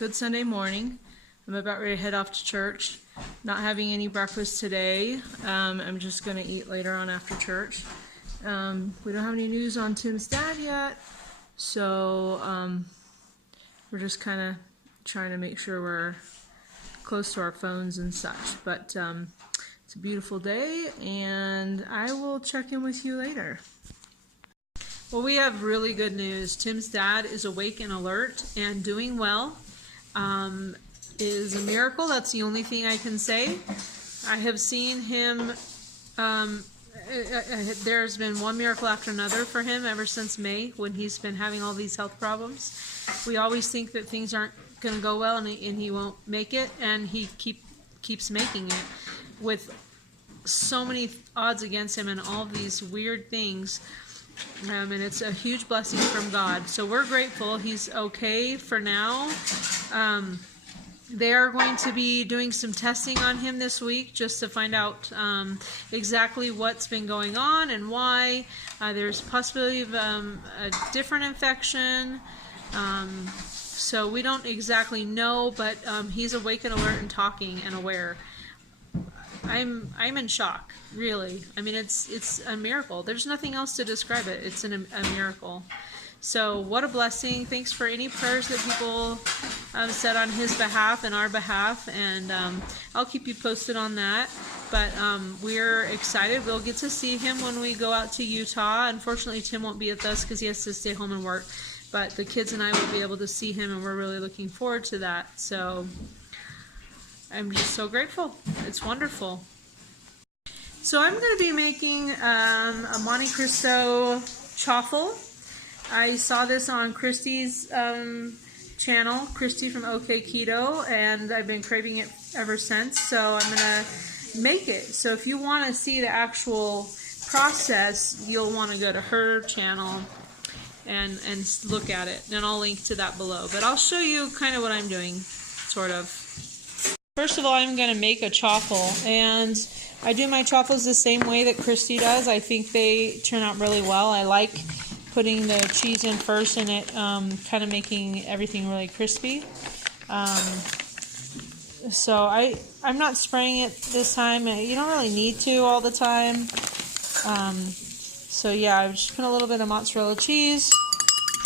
Good Sunday morning. I'm about ready to head off to church. Not having any breakfast today. I'm just going to eat later on after church. We don't have any news on Tim's dad yet, so we're just kind of trying to make sure we're close to our phones and such. But it's a beautiful day, and I will check in with you later. Well, we have really good news. Tim's dad is awake and alert and doing well. Is a miracle. That's the only thing I can say. I have seen him, there's been one miracle after another for him ever since May, when he's been having all these health problems. We always think that things aren't going to go well and he won't make it, and he keeps making it with so many odds against him and all these weird things. And it's a huge blessing from God. So we're grateful. He's okay for now. They are going to be doing some testing on him this week just to find out exactly what's been going on and why. There's possibility of a different infection. So we don't exactly know, but he's awake and alert and talking and aware. I'm in shock, really. I mean, it's a miracle. There's nothing else to describe it. It's a miracle. So what a blessing. Thanks for any prayers that people said on his behalf and our behalf, and I'll keep you posted on that. But we're excited. We'll get to see him when we go out to Utah. Unfortunately, Tim won't be with us because he has to stay home and work, but the kids and I will be able to see him, and we're really looking forward to that. So I'm just so grateful. It's wonderful. So I'm going to be making a Monte Cristo chaffle. I saw this on Christys channel, Christy from OK Keto, and I've been craving it ever since. So I'm going to make it. So if you want to see the actual process, you'll want to go to her channel and look at it. And I'll link to that below. But I'll show you kind of what I'm doing, sort of. First of all, I'm going to make a chaffle, and I do my chaffles the same way that Christy does. I think they turn out really well. I like putting the cheese in first and it kind of making everything really crispy. So I'm not spraying it this time. You don't really need to all the time. So yeah, I've just put a little bit of mozzarella cheese,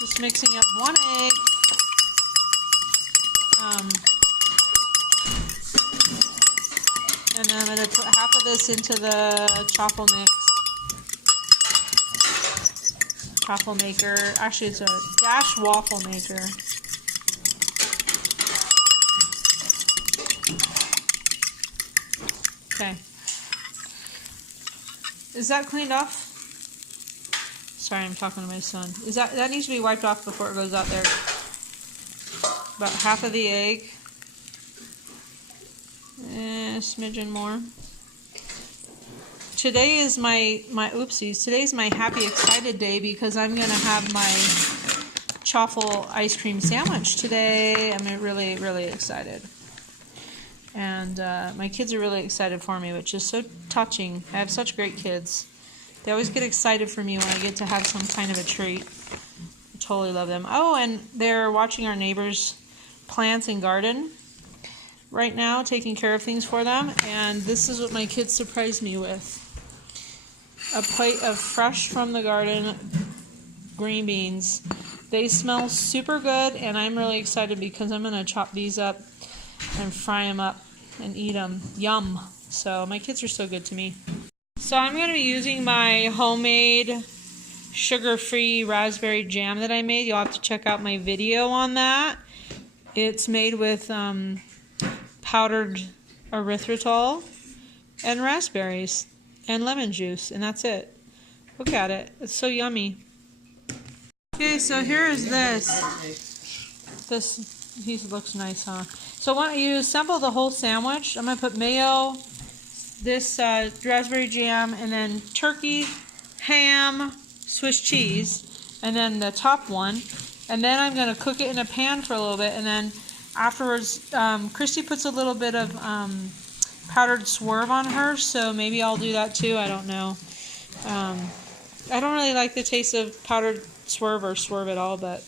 just mixing up 1 egg. And then I'm going to put half of this into the chaffle mix. Waffle maker. Actually, it's a Dash waffle maker. Okay. Is that cleaned off? Sorry, I'm talking to my son. That needs to be wiped off before it goes out there. About half of the egg. A smidgen more. Today is my oopsies. Today's my happy, excited day because I'm going to have my chaffle ice cream sandwich today. I'm really, really excited. And my kids are really excited for me, which is so touching. I have such great kids. They always get excited for me when I get to have some kind of a treat. I totally love them. Oh, and they're watching our neighbors' plants and garden right now, taking care of things for them. And this is what my kids surprised me with. A plate of fresh from the garden green beans. They smell super good, and I'm really excited because I'm going to chop these up and fry them up and eat them. Yum. So my kids are so good to me. So I'm going to be using my homemade sugar-free raspberry jam that I made. You'll have to check out my video on that. It's made with powdered erythritol and raspberries and lemon juice, and that's it. Look at it. It's so yummy. Okay, so here is this. He looks nice, huh? So when you assemble the whole sandwich, I'm going to put mayo, this raspberry jam, and then turkey, ham, Swiss cheese, and then the top one. And then I'm going to cook it in a pan for a little bit, and then afterwards, Christy puts a little bit of powdered swerve on hers, so maybe I'll do that too. I don't know. I don't really like the taste of powdered swerve or swerve at all, but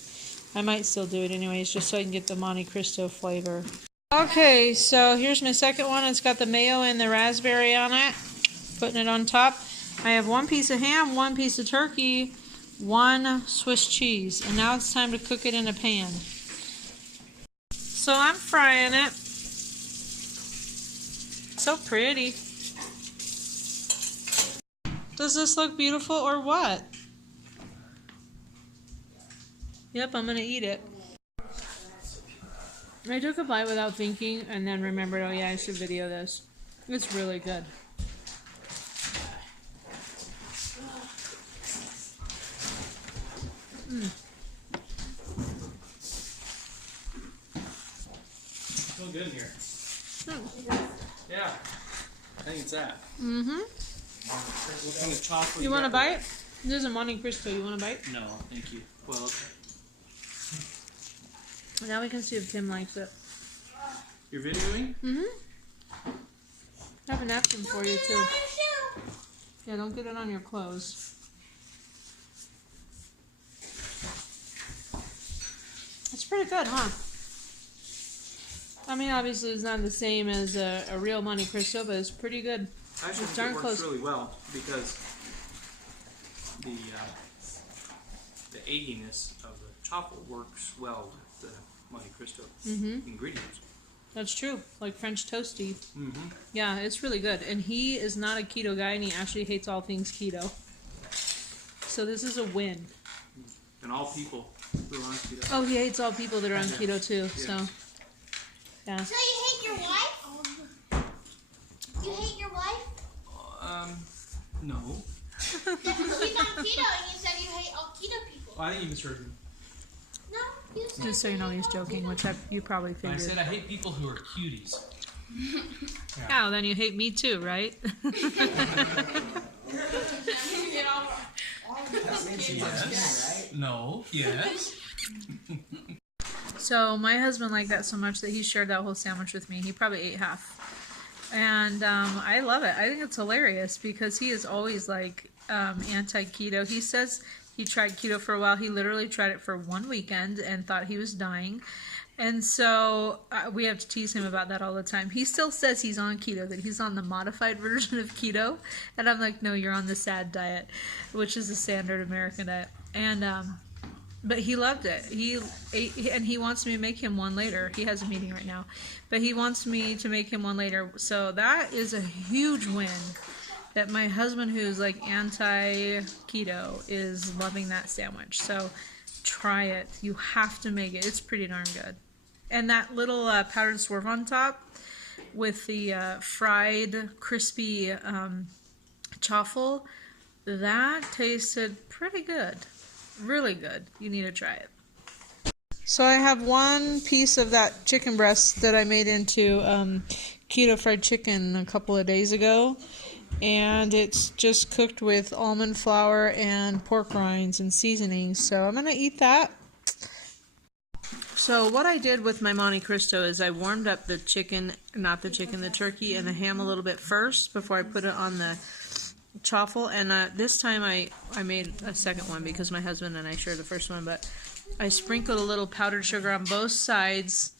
I might still do it anyways, just so I can get the Monte Cristo flavor. Okay, so here's my second one. It's got the mayo and the raspberry on it. Putting it on top. I have 1 piece of ham, 1 piece of turkey, 1 Swiss cheese. And now it's time to cook it in a pan. So I'm frying it. So pretty. Does this look beautiful or what? Yep, I'm gonna eat it. I took a bite without thinking and then remembered, oh yeah, I should video this. It's really good. Feel good in here. Yeah, I think it's that. What kind of chocolate? You want a bite? This is a Monte Cristo. You want a bite? No, thank you. Well, okay. Now we can see if Tim likes it. You're videoing? I have a napkin for you too. Yeah, don't get it on your clothes. It's pretty good, huh? I mean, obviously it's not the same as a real Monte Cristo, but it's pretty good. Actually, It's darn it works close. really well because the egginess of the chaffle works well with the Monte Cristo ingredients. That's true. Like French toasty. Yeah, it's really good. And he is not a keto guy, and he actually hates all things keto. So this is a win. And all people who are on keto. Oh, he hates all people that are on keto too. So, yeah. So you hate your wife? You hate your wife? No. She's on keto and you said you hate all keto people. I think you misheard me. No, you said Just so you know, he's joking, which you probably I figured. said I hate people who are cuties. Yeah, well, then you hate me too, right? Yes. No. Yes. So my husband liked that so much that he shared that whole sandwich with me. He probably ate half. And I love it. I think it's hilarious because he is always like anti-keto. He says he tried keto for a while. He literally tried it for 1 weekend and thought he was dying. And so we have to tease him about that all the time. He still says he's on keto, that he's on the modified version of keto. And I'm like, no, you're on the SAD diet, which is the standard American diet. And but he loved it. He ate, and he wants me to make him one later. He has a meeting right now, but he wants me to make him one later. So that is a huge win. That my husband, who's like anti-keto, is loving that sandwich. So try it. You have to make it. It's pretty darn good. And that little powdered swerve on top with the fried, crispy chaffle, that tasted pretty good. Really good. You need to try it. So I have 1 piece of that chicken breast that I made into keto fried chicken a couple of days ago. And it's just cooked with almond flour and pork rinds and seasonings. So I'm going to eat that. So what I did with my Monte Cristo is I warmed up the chicken, not the chicken, the turkey and the ham a little bit first before I put it on the chaffle. And this time I made a second one because my husband and I shared the first one, but I sprinkled a little powdered sugar on both sides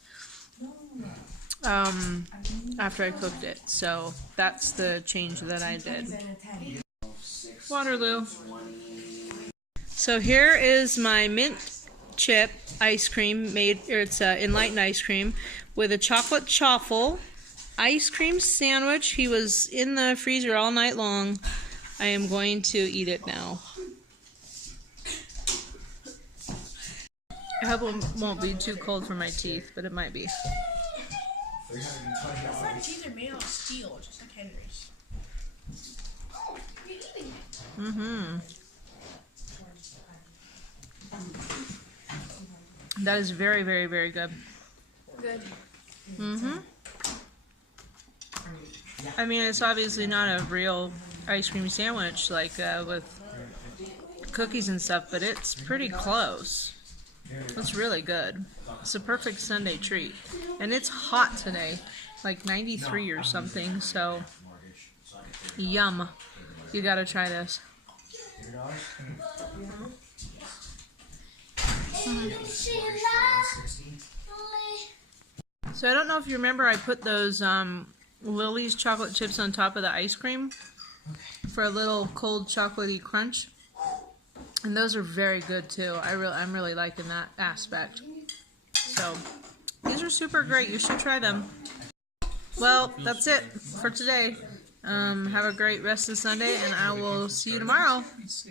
after I cooked it. So that's the change that I did. Waterloo. So here is my mint chip ice cream it's enlightened ice cream with a chocolate chaffle ice cream sandwich. He was in the freezer all night long. I am going to eat it now. I hope it won't be too cold for my teeth, but it might be. The front teeth are made out of steel, just like Henry's. Oh, you're eating it. That is very, very, very good. Good. I mean, it's obviously not a real ice cream sandwich like with cookies and stuff, but it's pretty close. It's really good. It's a perfect Sunday treat. And it's hot today, like 93 or something, so yum. You gotta try this. So I don't know if you remember, I put those Lily's chocolate chips on top of the ice cream for a little cold chocolatey crunch, and those are very good too. I'm really liking that aspect. So these are super great. You should try them. Well, that's it for today. Have a great rest of Sunday, and I will see you tomorrow.